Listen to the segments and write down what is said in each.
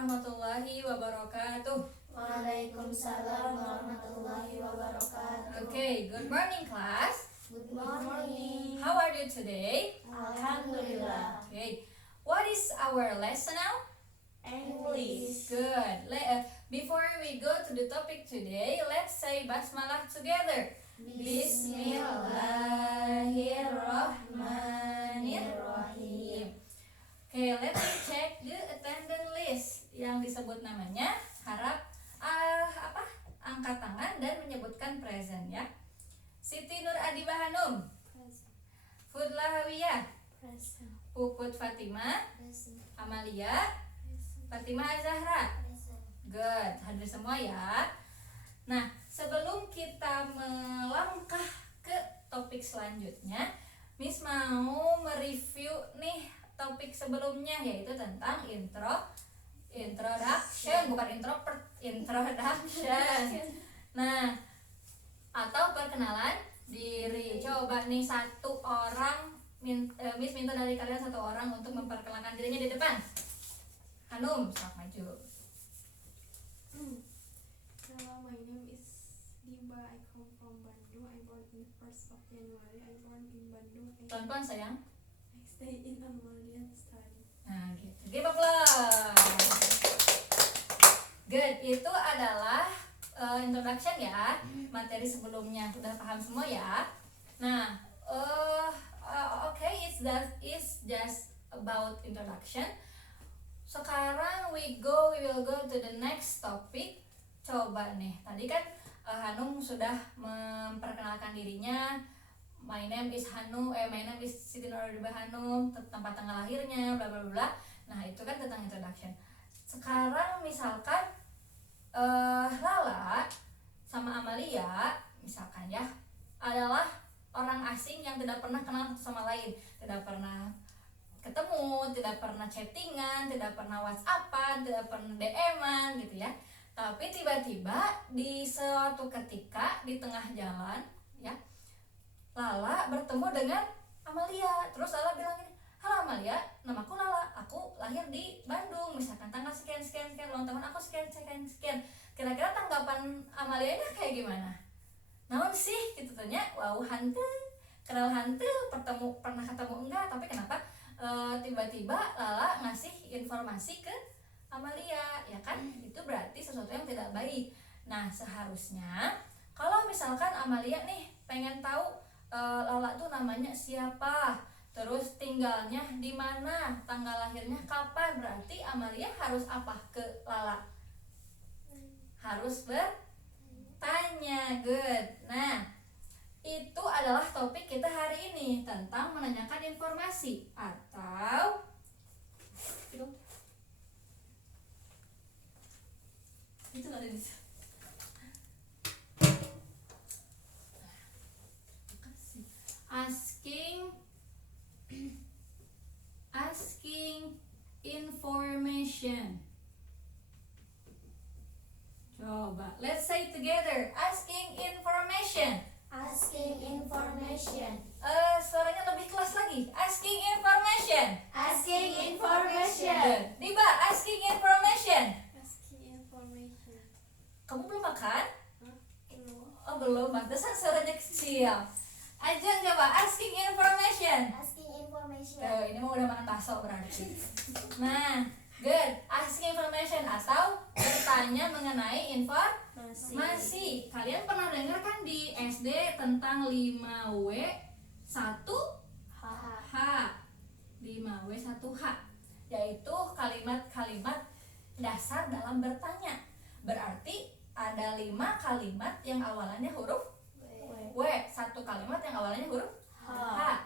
warahmatullahi wabarakatuh. Waalaikumsalam warahmatullahi wabarakatuh. Okay, good morning class. Good morning. How are you today? Alhamdulillah. Okay, what is our lesson now? English. Good. Before we go to the topic today, let's say basmalah together. Bismillahirrahmanirrahim. Okay, let me check the attendance list yang disebut namanya harap angkat tangan dan menyebutkan present ya. Siti Nur Adiba Hanum, Fudla Hawiyah, Present. Puput Fatima, Present. Amalia, Fatima Zahra. Good, hadir semua ya. Nah, sebelum kita melangkah ke topik selanjutnya, Miss mau mereview nih topik sebelumnya, yaitu tentang introduction, bukan introduction. Nah, atau perkenalan diri. Coba nih satu orang, Miss minta dari kalian satu orang untuk memperkenalkan dirinya di depan. Hanum, sok maju. Hello, my name is Diba. I come from Bandung. I born in 1st of January. I born in Bandung. Pelan-pelan sayang. I stay in Almalian study. Nah, gitu. Give applause. Good, itu adalah introduction ya. Materi sebelumnya sudah paham semua ya. Nah, okay, it's just about introduction. Sekarang we will go to the next topic. Coba nih, tadi kan Hanum sudah memperkenalkan dirinya. My name is Siti Nur Adiba Hanum, tempat tanggal lahirnya, bla bla bla. Nah, itu kan tentang introduction. Sekarang misalkan Lala sama Amalia misalkan ya adalah orang asing yang tidak pernah kenal satu sama lain, tidak pernah ketemu, tidak pernah chattingan, tidak pernah WhatsAppan, tidak pernah DM-an gitu ya. Tapi tiba-tiba di suatu ketika di tengah jalan ya, Lala bertemu dengan Amalia. Terus Lala bilang gini, "Halo Amalia, namaku Lala, aku lahir di Bandung, misalkan tanggal sekian, ulang tahun aku sekian. Kira-kira tanggapan Amalia nya kayak gimana? Naon sih gitu tanya, wow hante, kenal hante, pernah ketemu enggak, tapi kenapa tiba-tiba Lala ngasih informasi ke Amalia, ya kan? Itu berarti sesuatu yang tidak baik. Nah, seharusnya kalau misalkan Amalia nih pengen tahu Lala tuh namanya siapa, terus tinggalnya di mana, tanggal lahirnya kapan, berarti Amalia harus apa ke Lala? Harus bertanya. Good. Nah, itu adalah topik kita hari ini tentang menanyakan informasi atau itu nggak ada di sini. Asking information. Coba, let's say together. Asking information. Asking information. Suaranya lebih kelas lagi. Asking information. Asking information. Good. Diba, asking information. Asking information. Kamu belum makan? Hello. Oh belum, pantesan suaranya kecil. Ajeng coba, asking information. Asking information. Ini mah udah makan bakso berarti. Nah, good. Asking information atau bertanya mengenai informasi. Kalian pernah dengar kan di SD tentang 5W 1H. 5W 1H, yaitu kalimat-kalimat dasar dalam bertanya. Berarti ada 5 kalimat yang awalannya huruf W, 1 kalimat yang awalannya huruf H.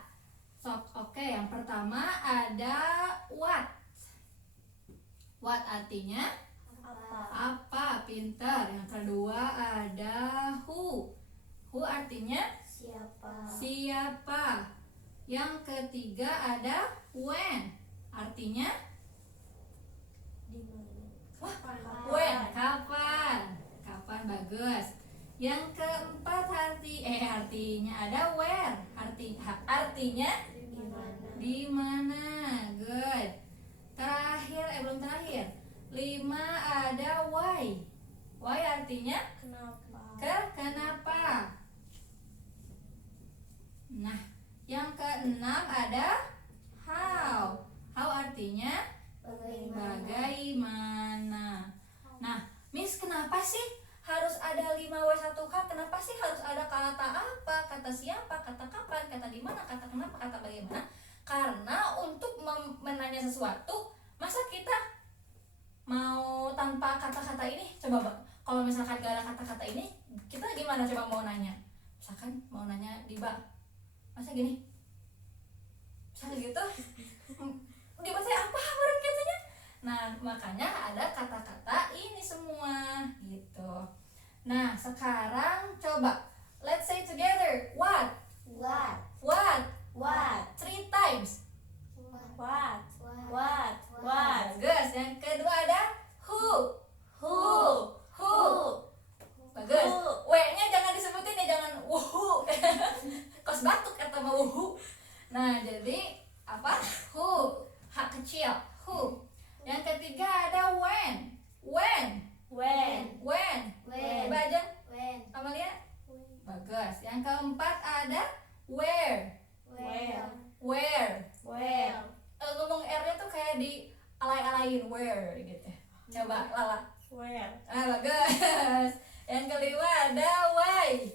Oke, yang pertama ada what. What artinya apa, pintar. Yang kedua ada who. Who artinya siapa. Yang ketiga ada when. Artinya when, kapan. Bagus. Yang keempat artinya ada where. Artinya di mana. Good. Belum terakhir. 5 ada why. Why artinya kenapa. Nah, yang keenam ada how. How artinya bagaimana. Nah, Miss, kenapa sih harus ada 5W1H? Kenapa sih harus ada kata apa, kata siapa, kata kapan, kata di mana, kata kenapa, kata bagaimana? Karena untuk menanya sesuatu, masa kita mau tanpa kata-kata ini? Coba kalau misalkan gak ada kata-kata ini, kita gimana coba mau nanya? Misalkan mau nanya Diba, masa gini? Misalkan gitu, Diba saya apa orang katanya? Nah, makanya ada kata-kata ini semua gitu. Nah, sekarang coba let's say together. What? What? 3 times. What? Bagus. Yang kedua ada who. Bagus. W-nya jangan disebutin ya, jangan wuhu. Kos batuk kata mau wuhu. Nah, jadi apa? Who. H kecil. Who. Yang ketiga ada when. Coba aja Amalia. Bagus. Yang keempat ada where. Ngomong R-nya tuh kayak di alay-alayin where gitu. Coba Lala. Bagus. Yang kelima ada why.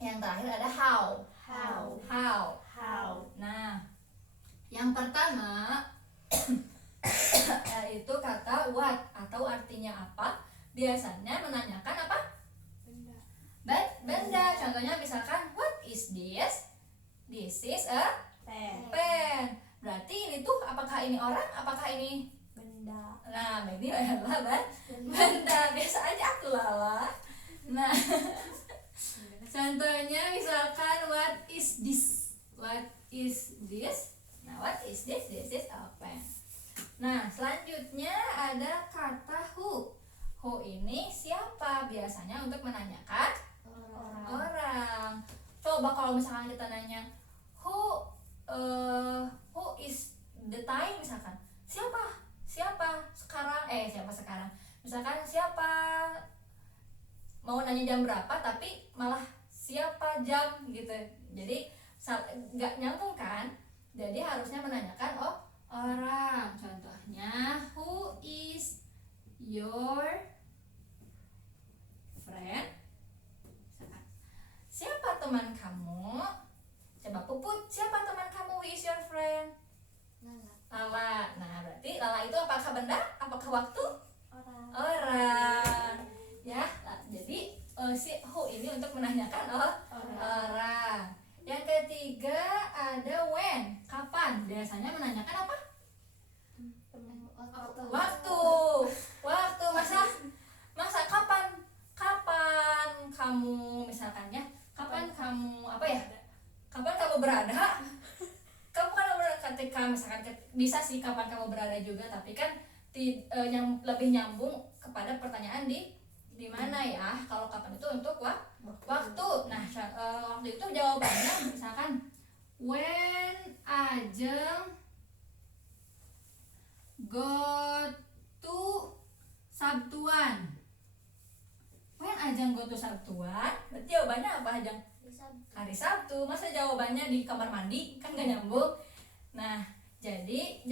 Yang terakhir ada how. Nah, yang pertama yaitu kata what atau artinya apa. Biasanya menanyakan apa? Benda. Contohnya misalkan what is this? This is a pen. Berarti ini tuh apakah ini orang? Apakah ini Benda. Nah, ini adalah benda. Biasa aja aku Lala. Nah, contohnya misalkan what is this? Nah, what is this? This is a pen. Nah, selanjutnya ada kata who. Who ini siapa? Biasanya untuk menanyakan orang. Coba kalau misalkan kita nanya who is the time misalkan. Siapa sekarang? Siapa sekarang? Misalkan siapa mau nanya jam berapa tapi malah siapa jam gitu. Jadi nggak nyambung kan? Jadi harusnya menanyakan orang. Contohnya who is your friend? Siapa teman kamu? Coba Puput, siapa teman kamu? Who is your friend? Lala. Nah, berarti Lala itu apakah benda? Apakah waktu? Orang. Ya, jadi si who ini untuk menanyakan orang. Yang ketiga ada when. Kapan? Biasanya menanyakan apa? Waktu. Masa kapan kamu misalkan ya? Kapan kamu kapan kamu berada? Kamu kan berada ketika misalkan bisa sih kapan kamu berada juga, tapi kan yang lebih nyambung kepada pertanyaan di mana ya. Kalau kapan itu untuk waktu. Nah, waktu itu jawabannya misalkan when Ajeng go to Sabtuan. When Ajeng go to Sabtuan, berarti jawabannya apa Ajeng? Hari Sabtu. Masa jawabannya di kamar mandi? Kan gak nyambung. Nah, jadi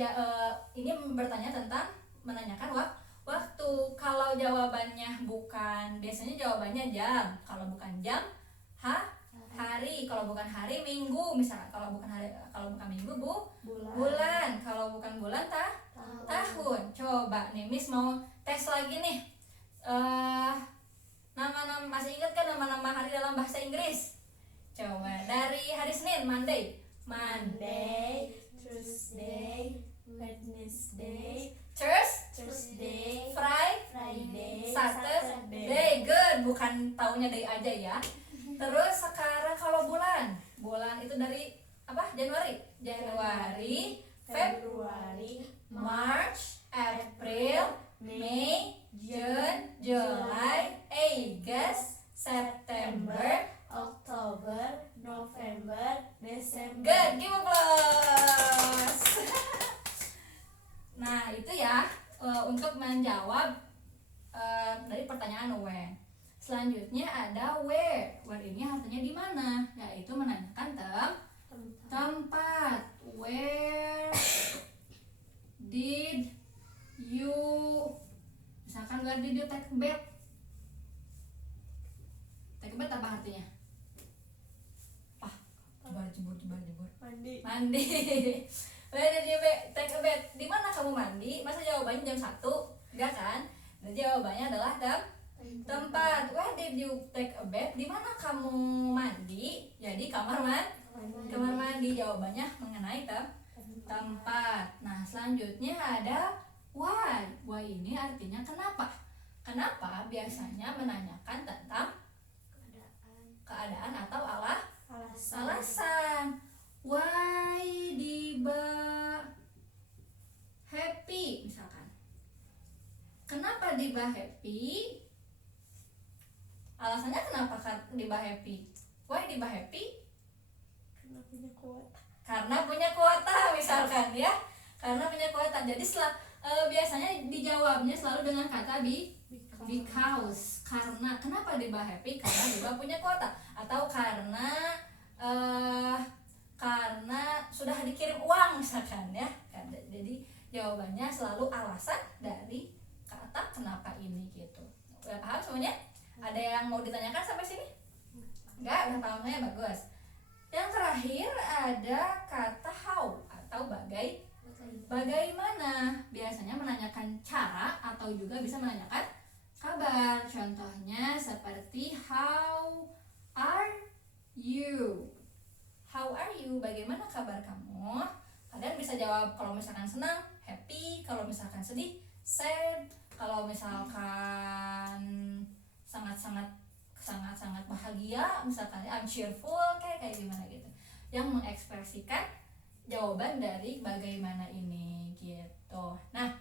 ini bertanya tentang menanyakan waktu. Kalau jawabannya bukan, biasanya jawabannya jam. Kalau bukan jam, hari. Kalau bukan hari, minggu. Misalnya kalau bukan minggu, bulan. Kalau bukan bulan, tahun. Coba nih Miss mau tes lagi nih. Nama-nama, masih ingat kan nama-nama hari dalam bahasa Inggris? Coba dari hari Senin, Monday, Tuesday, Wednesday, Thursday, Friday, Saturday. Good, bukan taunya day aja ya. Terus sekarang kalau bulan itu dari apa? Januari, Februari, March, April, May, June, July, August, September, October, November, December. Good, give applause. Nah, menjawab dari pertanyaan when. Selanjutnya ada where. Where ini artinya di mana, yaitu menanyakan tempat. Where did you, misalkan where did you take a bath? Take a bath apa artinya? Jebur. Mandi. Where did you take a bath? Di mana kamu mandi? Masa jawabannya jam 1? Enggak kan? Dan jawabannya adalah tempat. Where did you take a bath? Di mana kamu mandi? Jadi kamar mandi. Jawabannya mengenai tempat. Nah, selanjutnya ada why. Why ini artinya kenapa. Kenapa biasanya menanyakan tentang keadaan atau alasan. Why Diba happy misalkan. Kenapa Diba happy? Alasannya kenapa Diba happy? Why Diba happy? Karena punya kuota misalkan ya. Karena punya kuota. Jadi biasanya dijawabnya selalu dengan kata because. Karena kenapa Diba happy? Karena Diba punya kuota, atau karena sudah dikirim uang misalkan ya. Jadi jawabannya selalu alasan dari kata kenapa ini gitu. Udah paham semuanya? Ada yang mau ditanyakan sampai sini? Enggak, udah pahamnya bagus. Yang terakhir ada kata how atau bagaimana. Biasanya menanyakan cara atau juga bisa menanyakan kabar. Contohnya seperti how are you? How are you? Bagaimana kabar kamu? Kalian bisa jawab kalau misalkan senang, happy, kalau misalkan sedih, sad, kalau misalkan sangat bahagia, misalkan I'm cheerful, kayak gimana gitu. Yang mengekspresikan jawaban dari bagaimana ini gitu. Nah,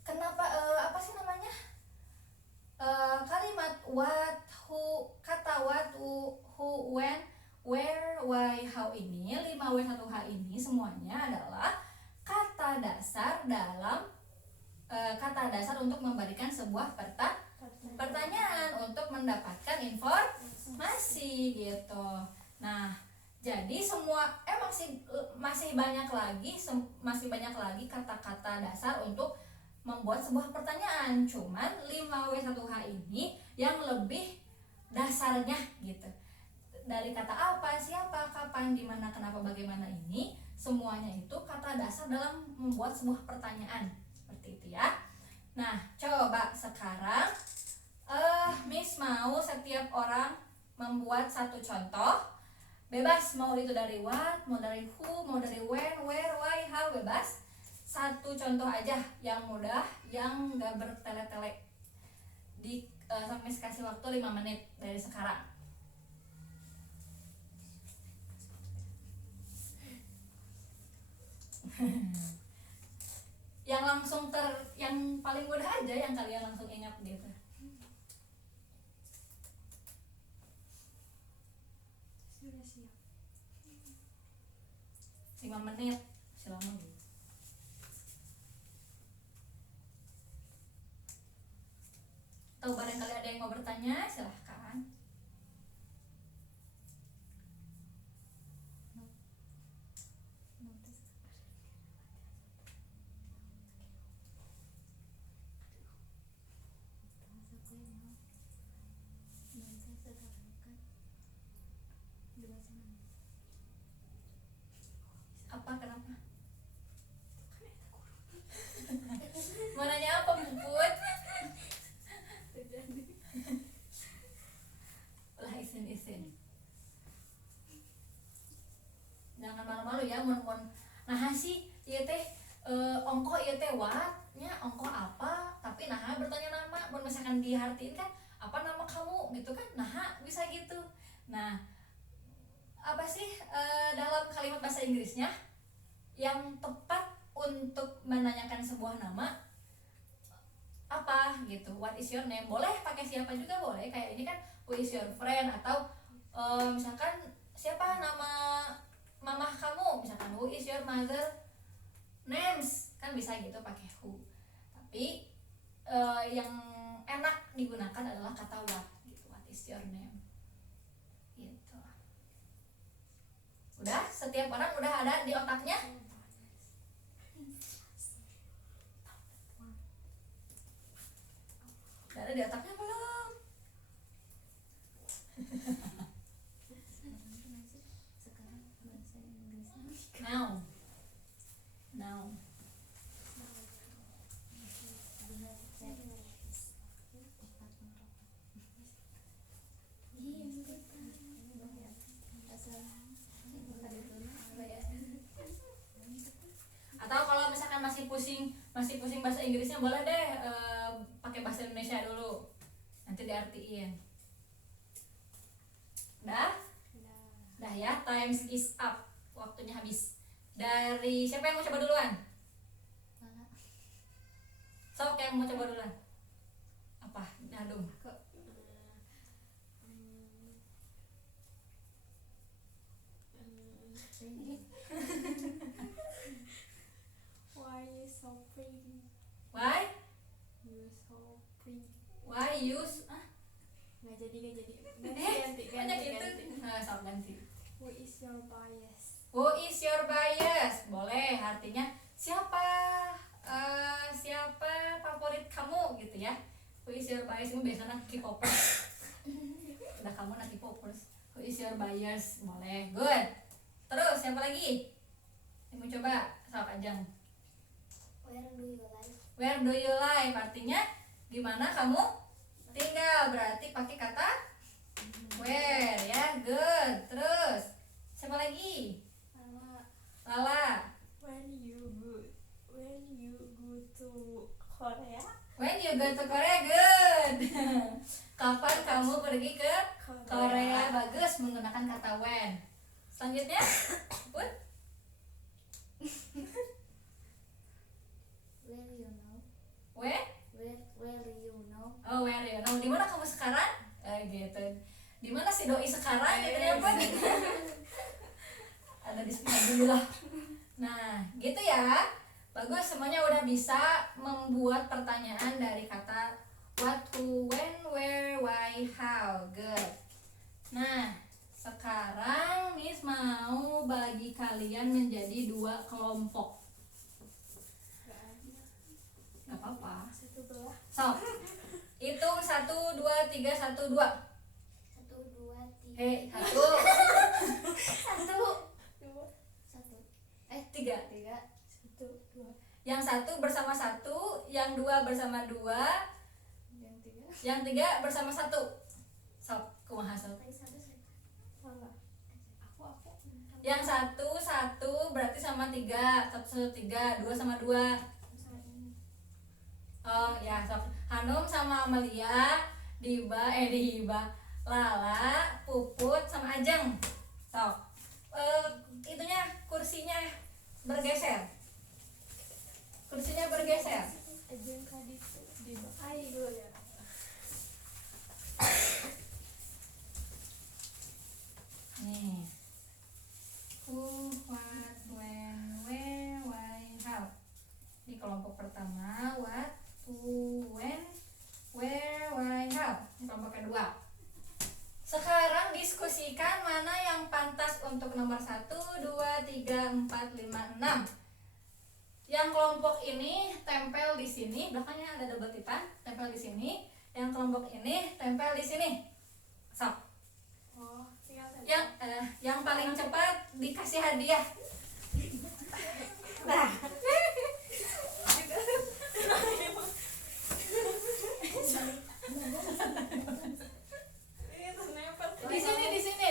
kenapa apa sih namanya? Kalimat what, who, kata what, who, when, where, why, how ini, 5W 1H ini semuanya adalah kata dasar dalam kata dasar untuk memberikan sebuah pertanyaan untuk mendapatkan informasi gitu. Nah, jadi semua masih banyak lagi kata-kata dasar untuk membuat sebuah pertanyaan. Cuman 5W 1H ini yang lebih dasarnya gitu. Dari kata apa, siapa, kapan, dimana, kenapa, bagaimana ini semuanya itu kata dasar dalam membuat sebuah pertanyaan. Seperti itu ya. Nah, coba sekarang Miss mau setiap orang membuat satu contoh. Bebas, mau itu dari what, mau dari who, mau dari when, where, why, how, bebas. Satu contoh aja yang mudah, yang gak bertele-tele. Miss kasih waktu 5 menit dari sekarang. Yang paling mudah aja, yang kalian langsung ingat gitu. Sudah siap. 5 menit silakan. Atau barangkali ada yang mau bertanya, silahkan. Apa, kenapa? Mau nanya apa, Puput? Lah, isin. Jangan malu-malu ya, mun. Nah sih, ieu teh ongko ieu teh what nya, ongko apa, tapi nah bertanya nama. Mun misalkan dihartiin kan, apa nama kamu gitu kan, nah bisa gitu. Nah, apa sih dalam kalimat bahasa Inggrisnya yang tepat untuk menanyakan sebuah nama apa gitu? What is your name? Boleh pakai siapa juga boleh, kayak ini kan who is your friend, atau misalkan siapa nama mamah kamu, misalkan who is your mother names, kan bisa gitu pakai who. Tapi Tapi yang enak digunakan adalah kata what gitu. What is your name? Gitu. Udah, setiap orang udah ada di otaknya? Udah ada di otaknya belum? Now. Atau kalau misalkan masih pusing bahasa Inggrisnya, boleh deh pakai bahasa Indonesia dulu, nanti diartiin. Udah ya, times is up, waktunya habis. Dari siapa yang mau coba duluan? Sok, yang mau coba duluan apa? Nadum. Why you so pretty? Why You so pretty. Nggak jadi banyak itu. Nah, sok ganti. Who is your bias? Who is your bias? Boleh, artinya siapa favorit kamu gitu ya. Who is your bias? Itu biasanya K-popers. Udah kamu nak K-popers. Who is your bias? Boleh, good. Terus siapa lagi? Yang mau coba? Sok Ajeng. Where do you live? Artinya di mana kamu tinggal, berarti pakai kata where ya, good. Terus siapa lagi? Lala. When you go to Korea. When you go to Korea, good. Kapan kamu pergi ke Korea? Bagus, menggunakan kata when. Selanjutnya, Put. Oh, where you know. Di mana kamu sekarang? Gitu. Di mana si doi sekarang? Gitu ya, Put. Ada di Bismillah. Nah, gitu ya. Bagus, semuanya udah bisa membuat pertanyaan dari kata what, who, when, where, why, how. Good. Nah, sekarang Miss mau bagi kalian menjadi 2 kelompok. Gak apa-apa. Satu belah. So, hitung 1, 2, 3, 1, 2. 1. 3. Yang 1 bersama 1, yang 2 bersama 2, yang 3 bersama 1. Sob, kumaha sob? Yang 1 berarti sama 3, 1 3, 2 sama 2. Oh ya, sob. Hanum sama Amalia, Diba, Lala, Puput sama Ajeng. Sob. Itunya kursinya bergeser. Kursinya bergeser. Ajeng tadi tuh di ayo ya. Nih. Who, what, when, where, why, how. Di kelompok pertama, what, who, when, where, why, how. Di kelompok kedua. Sekarang diskusikan mana yang pantas untuk nomor 1, 2, 3, 4, 5, 6. Yang kelompok ini tempel di sini, belakangnya ada double tipan, tempel di sini. Yang kelompok ini tempel di sini. Sok. Oh, tinggal tadi. Yang paling cepat dikasih hadiah. Nah.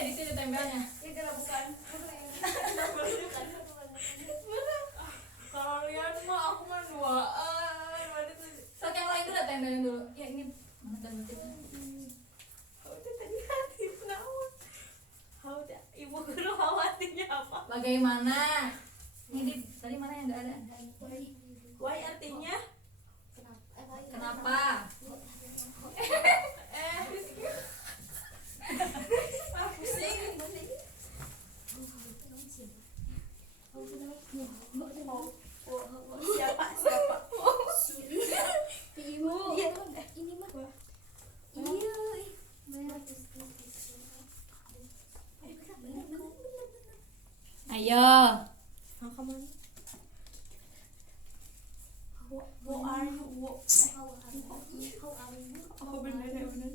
Di sini tempelnya. Kalau lihat mah aku mah duaan. Sok yang lain dulu, tempelin dulu. Ya ini mana double tipan? Ibu guru khawatirnya apa? Bagaimana? Ini tadi mana yang nggak ada? Why artinya? Kenapa? Siapa? Ayo. Kamu How are you? Apa bener ya bener?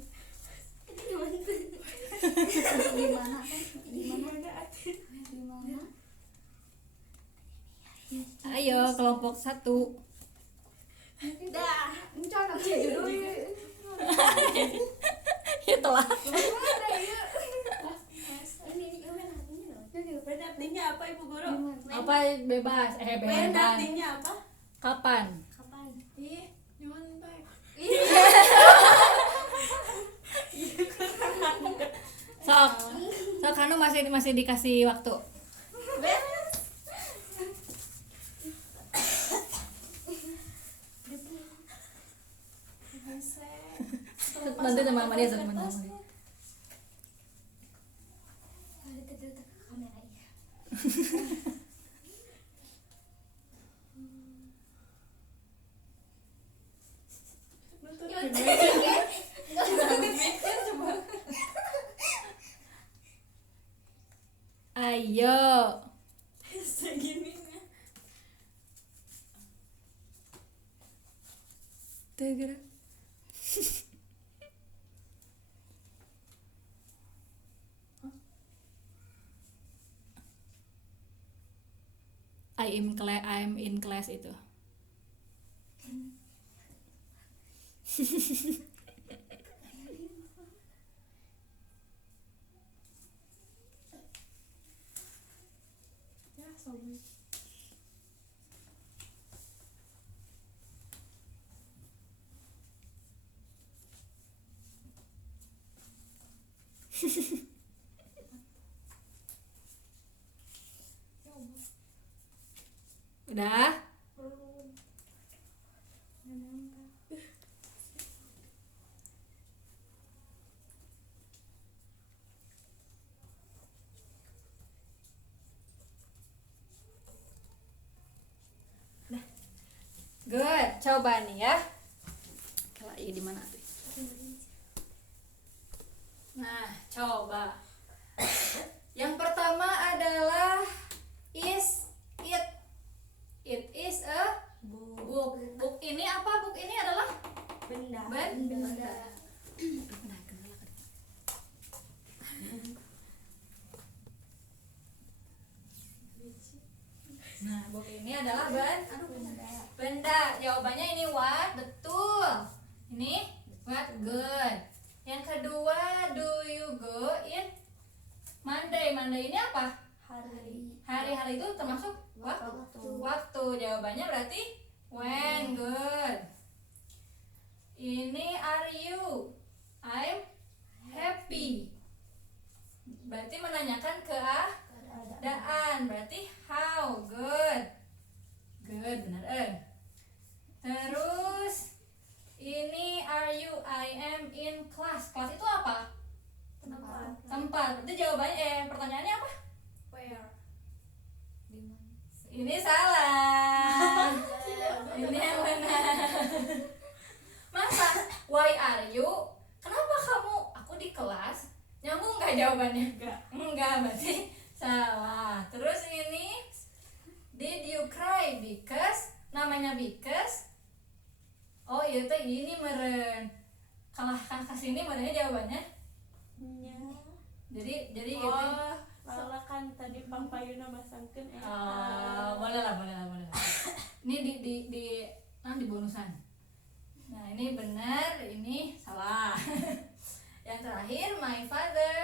Gimana kan? Gimana Atin? Gimana? Ayo kelompok 1. Dah, encan aku judulnya. Ya telah. When artinya apa Ibu Guru? Apa bebas? When Bebas. artinya apa? Kapan? Kapan? Ih, nyontek. Sok. Sok Hanu masih dikasih waktu. Bantu sama Mama dia sama Mama dia. Kamera iya. Ayo. Segininya. Tuh gerak. I am in class itu. Ya, sobi. Udah? Good, coba nih ya. Kalau ini di mana tuh? Nah, coba. Yang pertama adalah is it. It is a book. Book ini apa? Book ini adalah Benda. benda. Nah, book ini adalah benda. Jawabannya ini what? Betul. Ini what? Good. Yang kedua, do you go in Monday? Monday ini apa? Hari. Hari-hari itu termasuk waktu. Jawabannya berarti when. Good. Ini are you? I'm happy. Berarti menanyakan keadaan. Berarti how. Good. Good, benar. Terus ini are you? I am in class. Kelas itu apa? Tempat. Berarti jawabannya pertanyaannya apa? Where? Ini salah. Ini yang benar. Masa why are you? Kenapa kamu? Aku di kelas. Nyambung nggak jawabannya? Enggak, berarti salah. Terus ini did you cry? Because. Namanya because. Oh iya teh ini meren. Kalau kasih ini merennya jawabannya. Nya. Jadi gitu. Oh, salah kan tadi Pampayuna masangkeun Boleh lah. Ini di bonusan. Nah, ini benar, ini salah. Yang terakhir my father.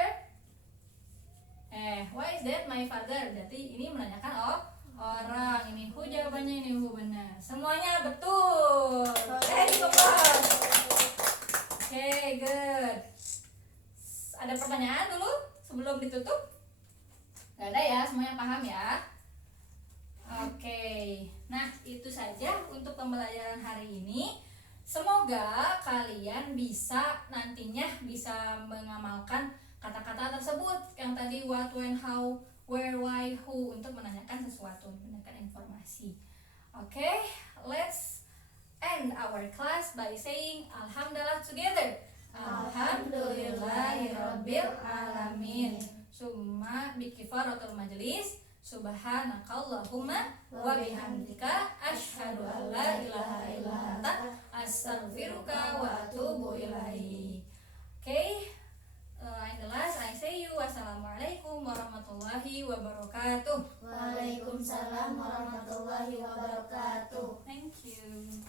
Why is that my father? Berarti ini menanyakan orang. Ini who jawabannya, ini who benar. Semuanya betul. Oke, good. Ada pertanyaan dulu sebelum ditutup? Gak ada ya, semuanya paham ya? Oke, nah itu saja untuk pembelajaran hari ini. Semoga kalian nantinya bisa mengamalkan kata-kata tersebut yang tadi what, when, how, where, why, who untuk menanyakan sesuatu, menanyakan informasi. Oke, let's end our class by saying Alhamdulillah together. Alhamdulillahirabbil alamin. Summa bikifaratul majlis. Subhanakallahumma wa bihamdika asyhadu an la ilaha illa anta astaghfiruka wa atubu ilaik. Okay, in the last I say you wassalamualaikum warahmatullahi wabarakatuh. Waalaikumsalam warahmatullahi wabarakatuh. Thank you.